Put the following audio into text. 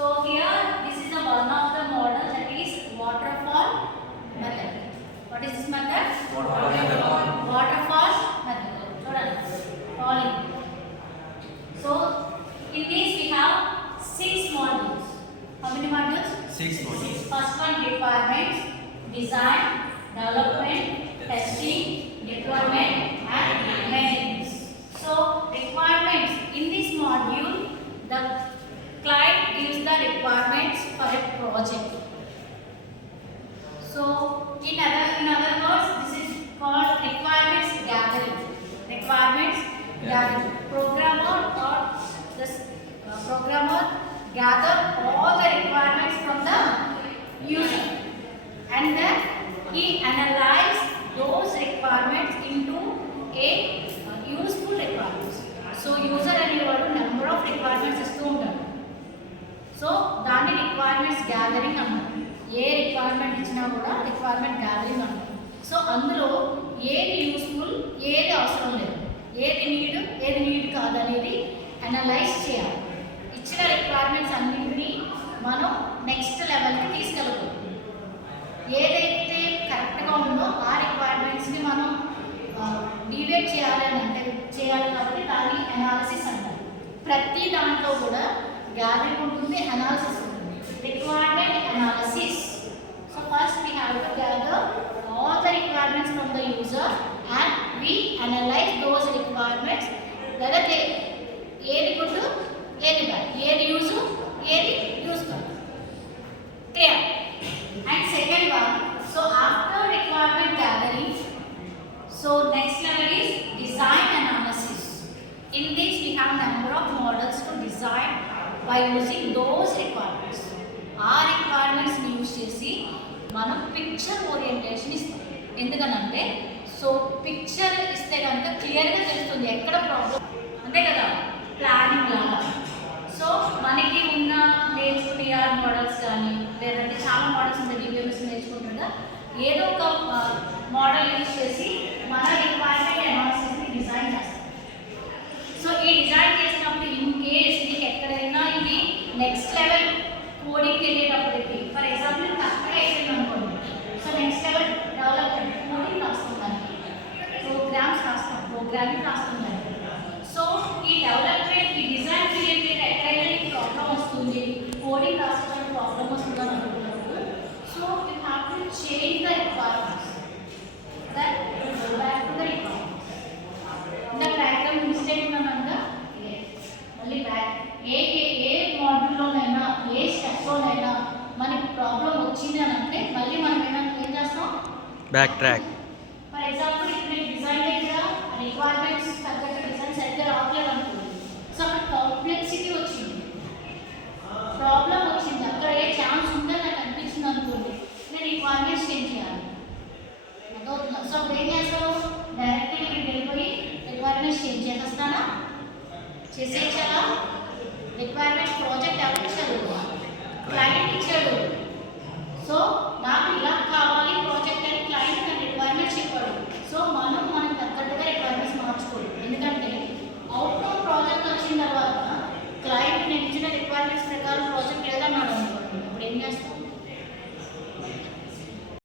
So here this is the one of the model that is waterfall method. What is this method? Waterfall method. Falling. So in this we have 6 modules. How many modules? 6 modules. First one requirements, design, development, testing, deployment and maintenance. So requirements, in this module the client gives the requirements for a project. So in other words, this is called requirements gathering. Requirements gathering. Programmer gather all the requirements from the user, and then he analyze those requirements into a useful requirements. So user అనేవాడు number of requirements ఇస్తూ ఉంటాడు. సో దాన్ని requirements gathering అన్నారు. ఏ రిక్వైర్మెంట్ ఇచ్చినా కూడా requirement gathering అన్నారు. సో అందులో ఏది యూస్ఫుల్, ఏది అవసరం లేదు, ఏది నీడ్ కాదనేది అనలైజ్ చేయాలి. ఇచ్చిన రిక్వైర్మెంట్స్ అన్నింటినీ మనం నెక్స్ట్ లెవెల్కి తీసుకెళ్ళగలం. ఏదైతే కరెక్ట్గా ఉందో ఆ రిక్వైర్మెంట్స్ని మనం డివైడ్ చేయాలి కాబట్టి దాన్ని అనాలిసిస్ అంటారు. ప్రతి దాంట్లో కూడా గ్యాదరింగ్ ఉంటుంది, అనాలిసిస్ ఉంటుంది. Requirement analysis. So first we have to gather all the requirements from the user and we analyse those requirements. లేదా ఏది గుడ్, ఏది బ్యాడ్, ఏది యూజ్ కాదు. Clear? And second one, so after requirement gathering, so next level is design analysis. In this we have number of models to design by using those requirements. Our requirements ni use chesi మనం picture orientation ఇస్తాం. ఎందుకనంటే so picture ఇస్తే కనుక క్లియర్గా తెలుస్తుంది ఎక్కడ ప్రాబ్లం, అంతే కదా, ప్లానింగ్ లాగా. సో మనకి ఉన్న నేర్చుకునేఆర్ మోడల్స్ కానీ లేదంటే చాలా మోడల్స్ ఉంటాయి, డిబిఎంఎస్ నేర్చుకుంటుందా, ఏదో ఒక మోడల్ యూజ్ చేసి మన రిక్వైర్మెంట్ అనాలిసిస్ని డిజైన్ చేస్తాం. సో ఈ డిజైన్ చేసినప్పుడు ఇన్ కేస్ మీకు ఎక్కడైనా ఇది నెక్స్ట్ లెవెల్ కోడింగ్కి వెళ్ళేటప్పటికి, ఫర్ ఎగ్జాంపుల్ కరెక్ట్గా అయిపోయింది అనుకోండి, so next level development coding రాస్తాం, దానికి ప్రోగ్రామ్స్ రాస్తాం, ప్రోగ్రామింగ్ రాస్తాం దానికి. సో ఈ డెవలప్మెంట్ ఈ డిజైన్ పీరియడ్ మీద ఎక్కడైనా ప్రాబ్లం వస్తుంది, కోడింగ్ రాసేటప్పుడు ప్రాబ్లం వస్తుందని అనుకున్నప్పుడు, so you have to change the requirements, that go back to the requirements. ఇంత డయాగ్రామ్ మిస్టేక్ ఉన్నానంగా మళ్ళీ బ్యాక్ ఏ మాడ్యూల్లోనైనా ఏ స్టెప్లోనైనా మనకి ప్రాబ్లం వచ్చింది అని అంటే మళ్ళీ మనం ఏం చేస్తాం, బ్యాక్ ట్రాక్. ఫర్ ఎగ్జాంపుల్ ఇప్పుడు నేను డిజైన్ దగ్గర రిక్వైర్మెంట్స్ తగ్గట్టు డిజైన్ సరిగ్గా రావట్లేదు అనుకోండి. సో అక్కడ కాంప్లెక్సిటీ వచ్చింది, ప్రాబ్లం వచ్చింది, అక్కడ ఏ ఛాన్స్ ఉందని నాకు అనిపించింది అనుకోండి, నేను రిక్వైర్మెంట్స్ చేంజ్ చేయాలి. సో అప్పుడు ఏం చేస్తావు, డైరెక్ట్గా ఇక్కడికి వెళ్ళిపోయి రిక్వైర్మెంట్స్ చేంజ్ చేసేస్తానా, చేసేయచ్చాలా. రిక్వైర్మెంట్ ప్రాజెక్ట్ ఎవరు ఇచ్చాడు, క్లయింట్ ఇచ్చాడు. సో నాకు ఇలా కావాలి